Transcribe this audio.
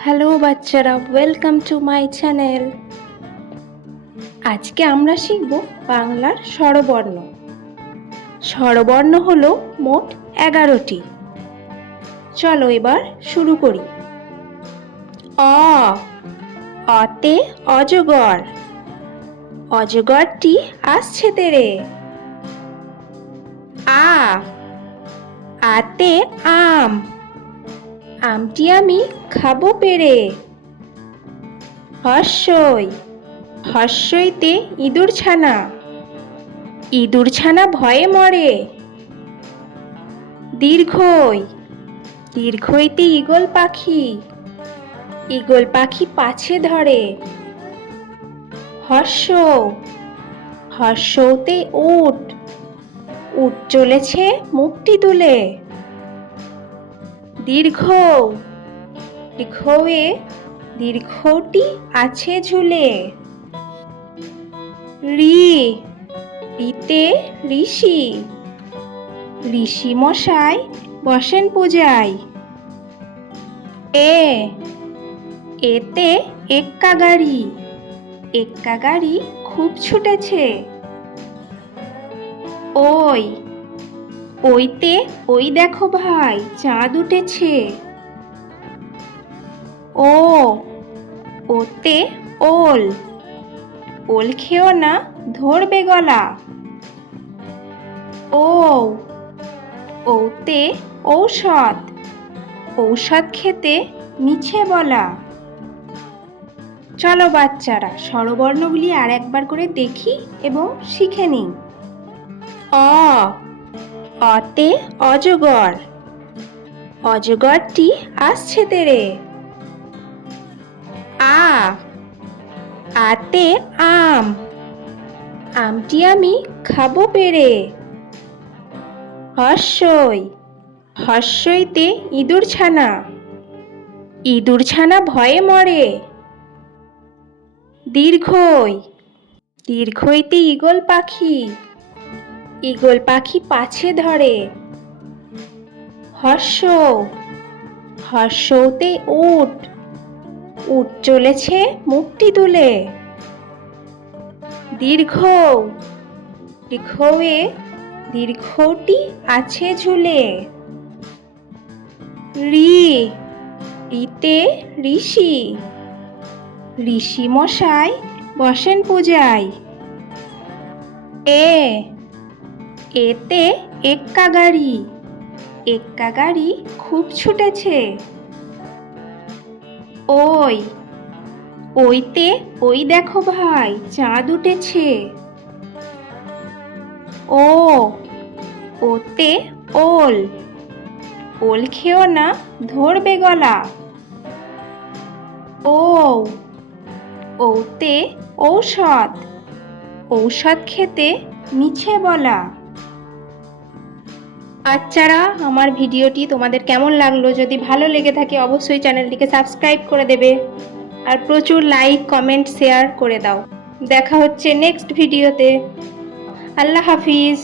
Hello বাচ্চারা, welcome to my channel. আজকে আমরা শিখব বাংলার স্বরবর্ণ। স্বরবর্ণ হলো মোট 11টি। চলো এবার শুরু করি। অ, অতে অজগর, অজগরটি আসছে তেরে। আ, আতে আম, আমটি আমি খাবো পেরে। হর্ষই, হর্ষইতে ইঁদুর ছানা, ইঁদুর ছানা ভয়ে মরে। দীর্ঘই, দীর্ঘইতে ঈগল পাখি, ঈগল পাখি পাছে ধরে। হর্ষ, হর্ষতে উট, উট চলেছে মুখটি তুলে। দীর্ঘ, দীর্ঘয়ে দীর্ঘটি আছে ঝুলে। ঋ, ঋতে ঋষি, ঋষি মশাই বসেন পূজায়। এ, এতে এক্কা গাড়ি, এক্কা গাড়ি খুব ছুটেছে। ওই, ওইতে ওই দেখো ভাই চাঁদ উঠেছে। ও, ওতে ওল, ওল খেও না ধরবে গলা। ও, ওতে ঔষধ, ঔষধ খেতে মিছে বলা। চলো বাচ্চারা স্বরবর্ণগুলি আর একবার করে দেখি এবং শিখে নিই। অ, অতে অজগর, অজগরটি আসছে তেরে। আ, আতে আম, আমটি আমি খাবো পেরে। হর্ষই, হর্ষইতে ইঁদুর ছানা, ইঁদুর ছানা ভয়ে মরে। দীর্ঘই, দীর্ঘইতে ঈগল পাখি, ঈগল পাখি পাছে ধরে। হর্ষ, হর্ষতে উট, উট চলেছে মুখটি তুলে। দীর্ঘ, দীর্ঘয়ে দীর্ঘটি আছে ঝুলে। ঋ, ঋতে ঋষি, ঋষি মশাই বসেন পূজায়। এ, এতে এক্কা গাড়ি, এক্কা গাড়ি খুব ছুটেছে। ওই, ওইতে ওই দেখো ভাই চাঁদ উঠেছে। ও, ওতে ওল, ওল খেও না ধরবে গলা। ও, ওতে ঔষধ, ঔষধ খেতে মিছে বলা। বাচ্চারা, আমার ভিডিওটি তোমাদের কেমন লাগলো? যদি ভালো লেগে থাকে অবশ্যই চ্যানেলটিকে সাবস্ক্রাইব করে দেবে আর প্রচুর লাইক কমেন্ট শেয়ার করে দাও। দেখা হচ্ছে নেক্সট ভিডিওতে। আল্লাহ হাফিজ।